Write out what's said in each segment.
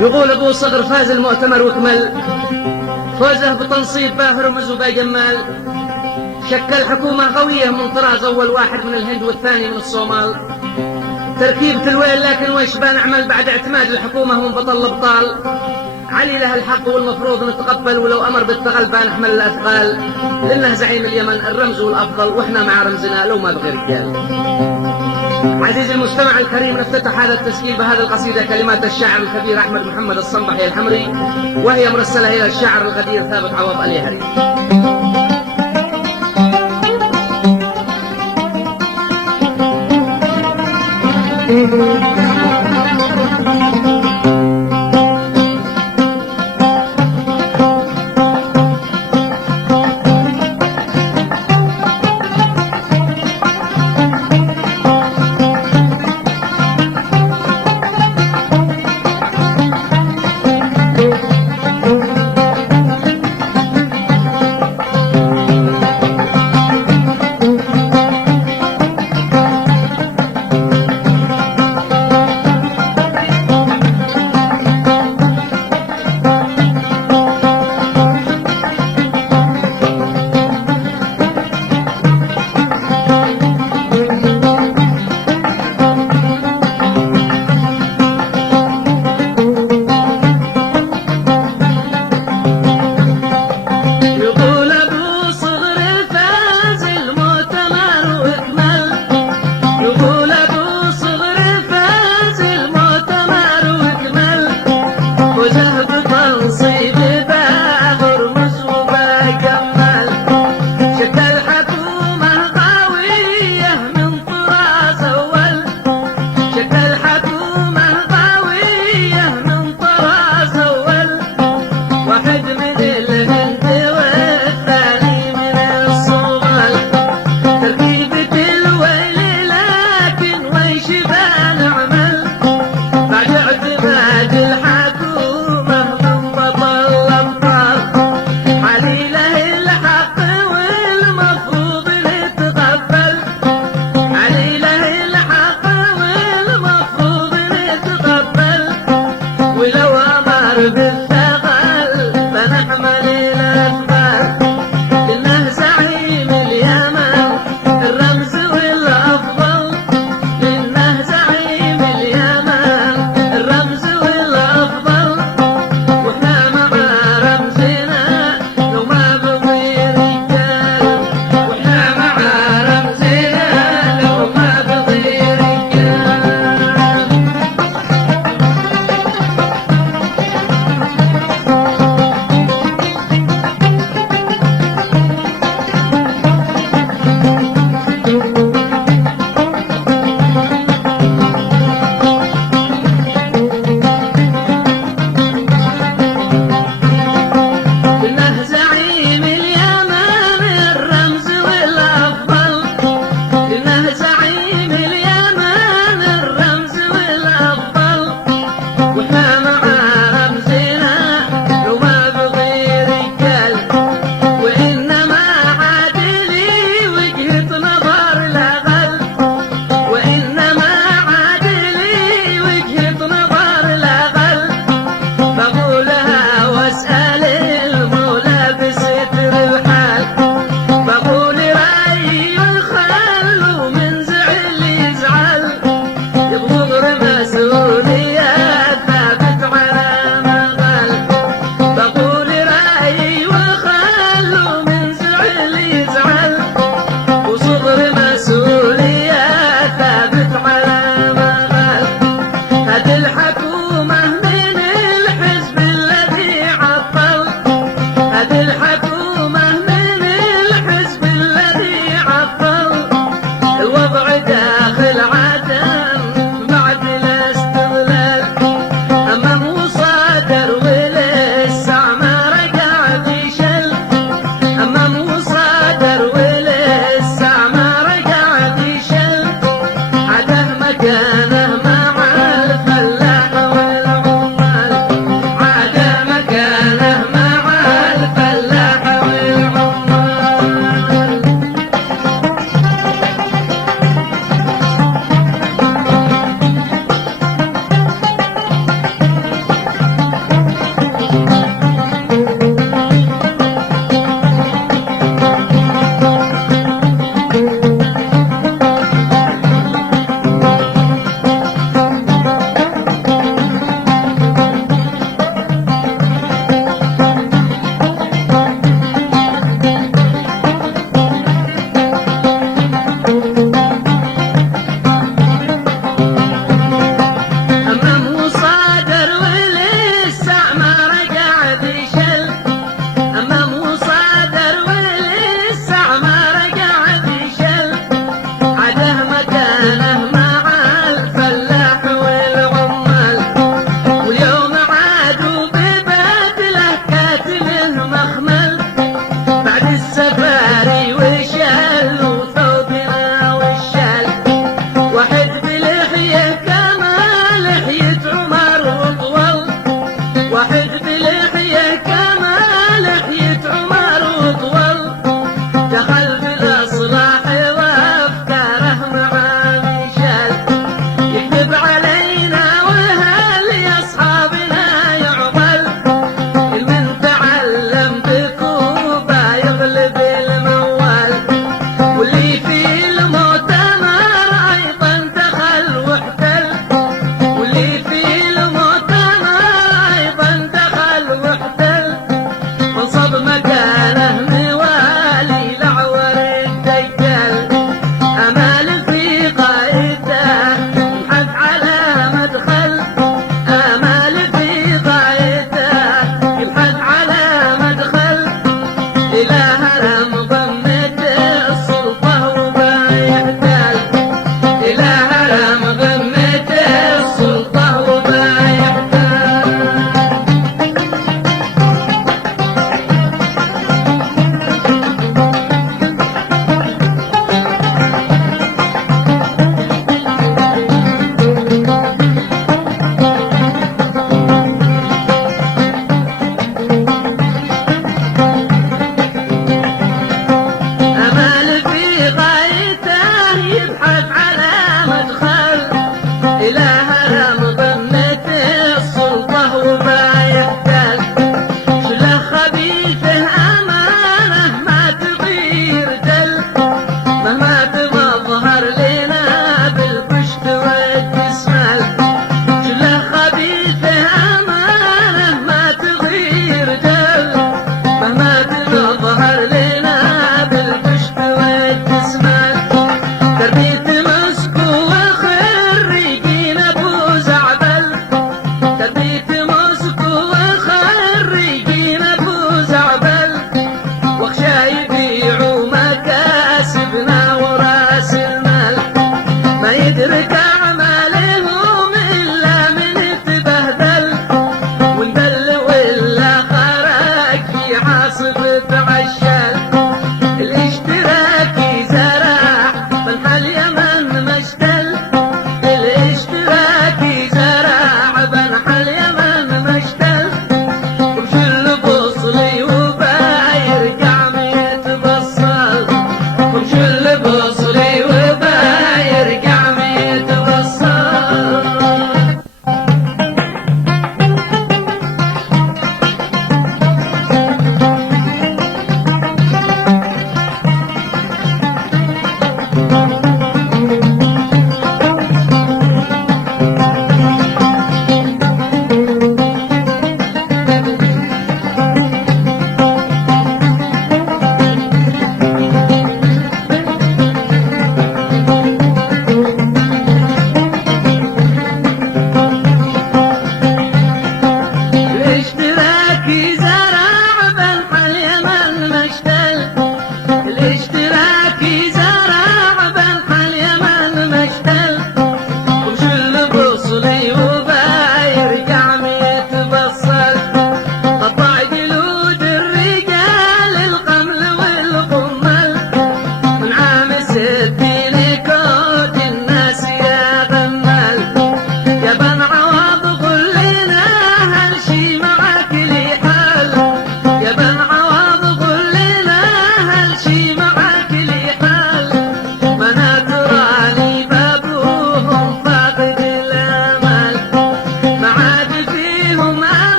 يقول ابو صقر فاز المؤتمر وكمل فوزه بتنصيب باهر ومز وباجمال. شكل حكومة قوية من طراز أول واحد من الهند والثاني من الصومال. تركيبة الويل لكن ويش بنعمل بعد اعتماد الحكومة من بطل الأبطال. علي له الحق والمفروض نتقبل ولو أمر بالثقل بنحمل الأثقال. لأنه زعيم اليمن الرمز والأفضل وإحنا مع رمزنا لو ما بغير رجال. عزيزي المستمع الكريم، نفتتح هذا التسجيل بهذه القصيدة كلمات الشاعر الكبير أحمد محمد الصنبحي الحمري، وهي مرسلة إلى الشاعر القدير ثابت عوض اليهري.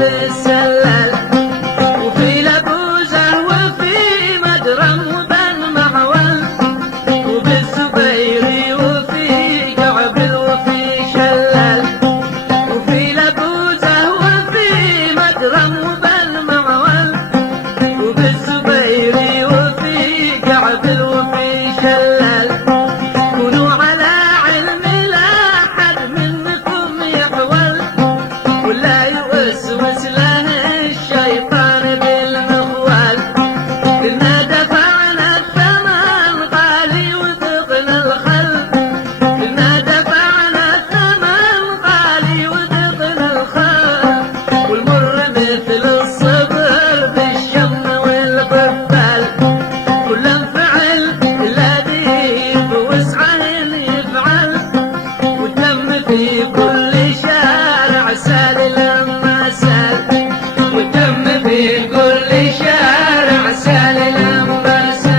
وفي السلال وفي لبوزة وفي مجرم وبن معول وبالزبيري وفي قعبل وفي شلال وفي لبوزة وفي مجرم وبن معول وبالزبيري وفي قعبل وفي شلال كونوا على علم لا حد منكم يحول ولا يوسوس له الشيطان بالمخوال إنا دفعنا الثمن غالي وذقنا الخل إنا دفعنا الثمن غالي وذقنا الخل والمر مثل الصبر بالشم والبطال كل انفعل الذي بوسعه يفعل والدم في كل شارع سال لما سال والدم في كل شارع سال لما سال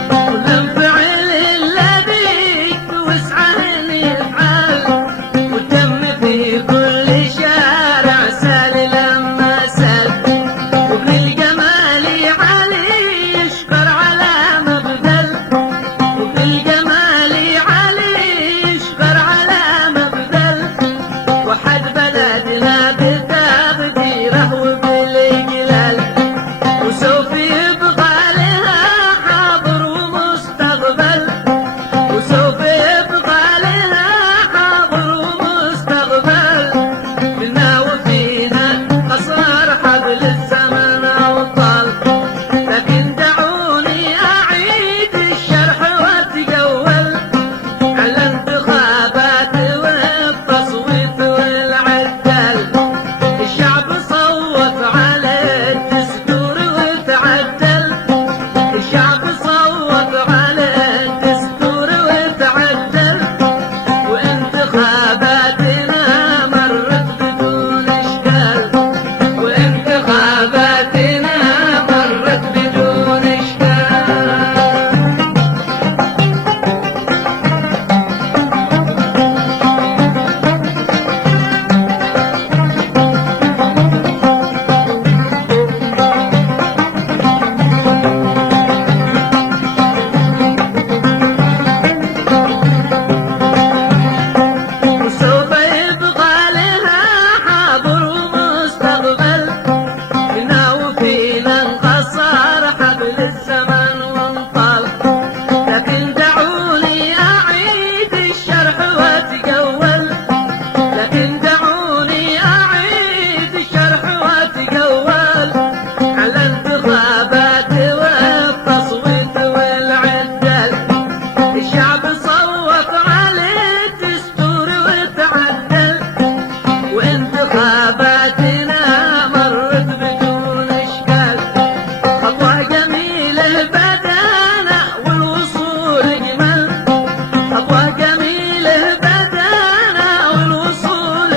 والانفعل الذي بوسعه يفعل والدم في كل شارع سال لما سال وابن الجمال علي يشكر على مبذل وابن الجمال علي يشكر على مبذل وحد بلدنا بتقديره وبالإجلال وسوف يبقى لها حاضر ومستقبل وسوف يبقى لها حاضر ومستقبل منا وفينا قصار حبل الزمن أوطال لكن دعوني أعيد الشرح وأتجول على الانتخابات والتصويت والعدال الشعب صوت على الدستور وتعدل الشعب صوت على الدستور وتعدل وانتخاباتنا مرت بدون اشكال وانتخاباتنا مرت بدون اشكال وسوف يبقى لها حاضر ومستقبل منا وفينا انقصر حبل الزمن وانطال لكن دعوني أعيد الشرح وأتجول لكن دعوني أعيد الشرح وأتجول على الانتخابات والتصويت والعدال الشعب صوت على الدستور وتعدل وانتخاباتنا مرت بدون اشكال خطوة جميلة بدانا والوصول جمال خطوة جميلة بدانا والوصول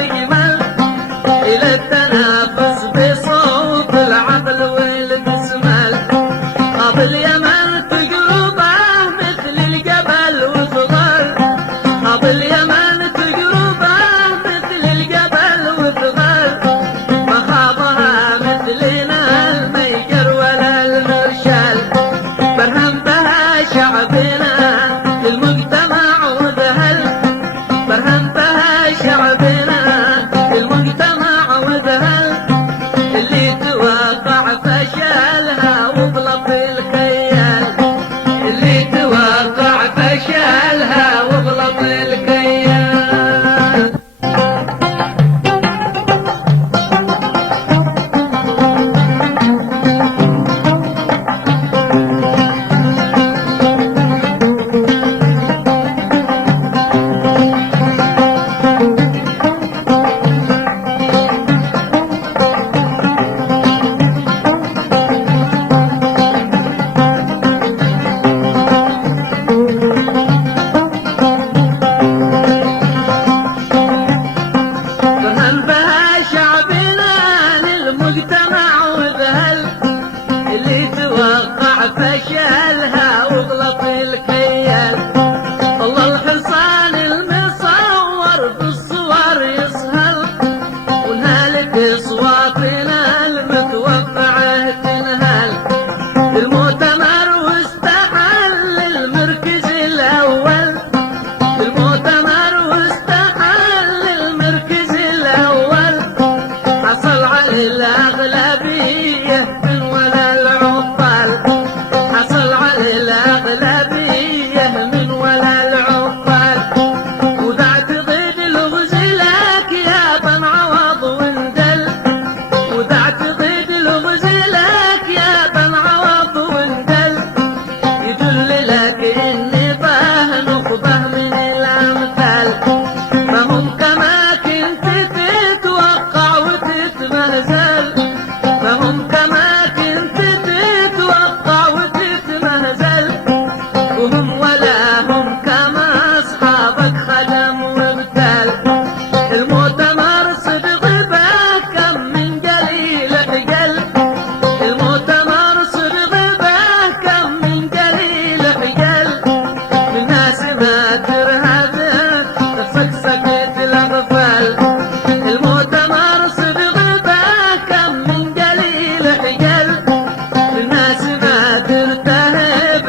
المؤتمر صدق به كم من قليل حجل، المؤتمر صدق به كم من قليل حجل، من ناس ما ترهب سكسكت الأغفال. المؤتمر صدق به كم من قليل حجل، من ناس ما ترتهب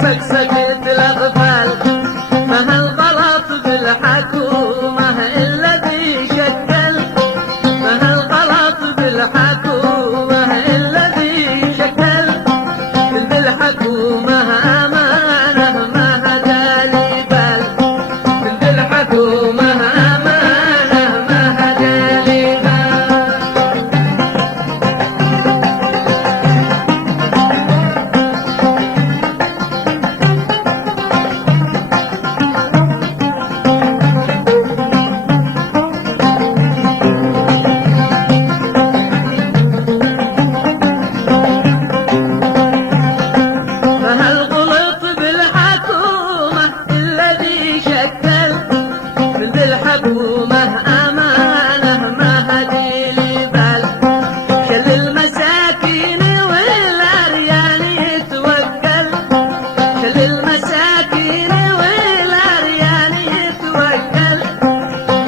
سكسكت الأغفال. ما هالغلط بالحكومة الذي شكل، ما هالغلط بالحكومة الذي شكل، من بالحكومة أمانة ما هدالي بال، من بالحكومة أمانة ما هدالي بال. فهالغلط بالحكومة الذي شكل، من بالحكومة أمانة ما هديلي بال. شل المساكين والعريان يتوكل، شل المساكين والعريان يتوكل،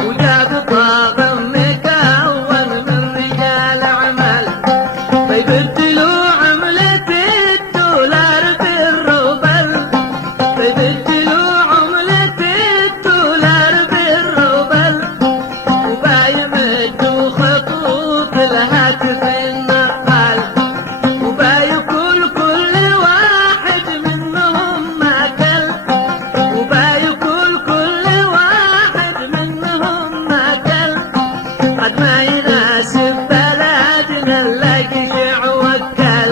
وجاب طاقم مكون من رجال أعمال. فيبدلوا عملة الدولار بالروبل، فيبدلوا عملة الدولار بالروبل، وبايمدوا خطوط الهاتف النقال، وبايكل كل واحد منهم ماكل، وبايكل كل واحد منهم ماكل. قد ما يناسب بلدنا نلاقي شيع وكل،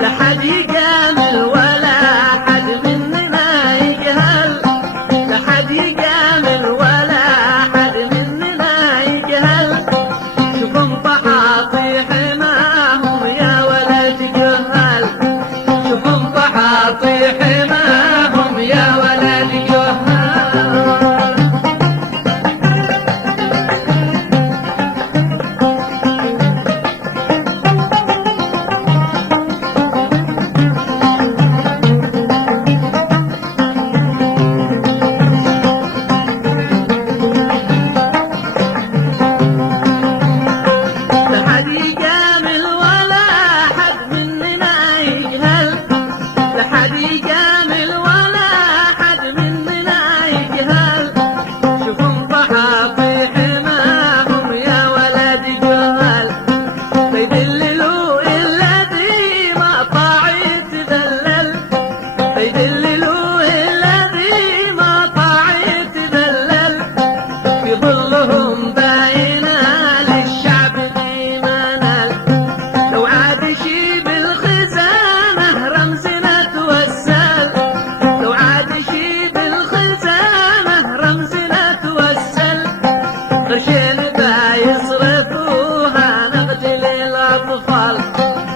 لا حد يجامل ولا حد مننا يجهل، لا حد يجامل ولا حد مننا يجهل. شوفهم طحاطي حماهم يا ولد جهال، شوفهم طحاطي حماهم يا ولد جهال. لا حد يجامل ولا حد مننا يجهل، لا حد يجامل ولا حد مننا يجهل. شوفهم طحاطي حماهم يا ولد جهال، فيدللوا الذي ما طاع يتذلل، فيدللوا الذي ما طاع يتذلل. في ظلهم باينة للشعب ذي منال، لو عاد شي بالخزانة رمزنا توسل، لو عاد شي بالخزانة رمزنا توسل. قرشين بايصرفوها نقتل الأطفال،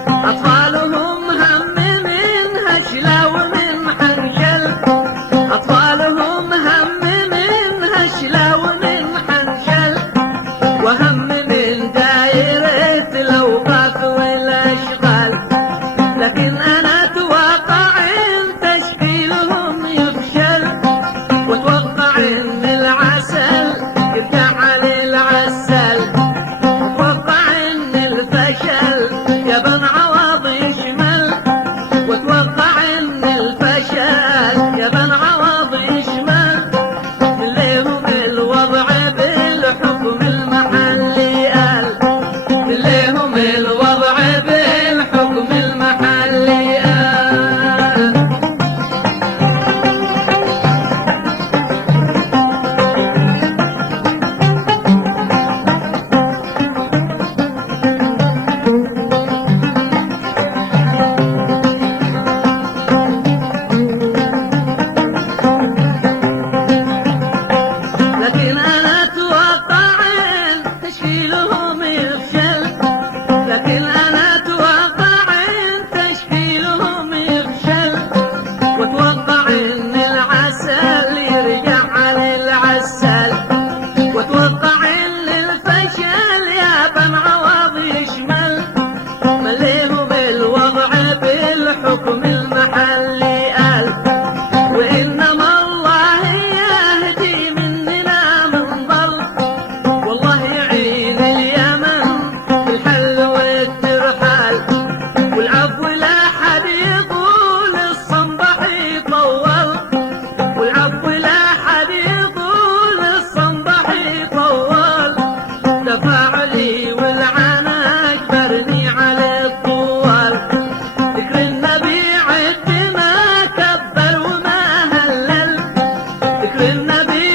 أطفالهم هم منها شلا ومن حنشل، أطفالهم هم منها شلا ومن حنشل. وهم من دايرة الأوقاف والأشغال، لكن أنا أتوقع إن تشكيلهم يفشل، وأتوقع إن العسل يرجع على العسل. النبي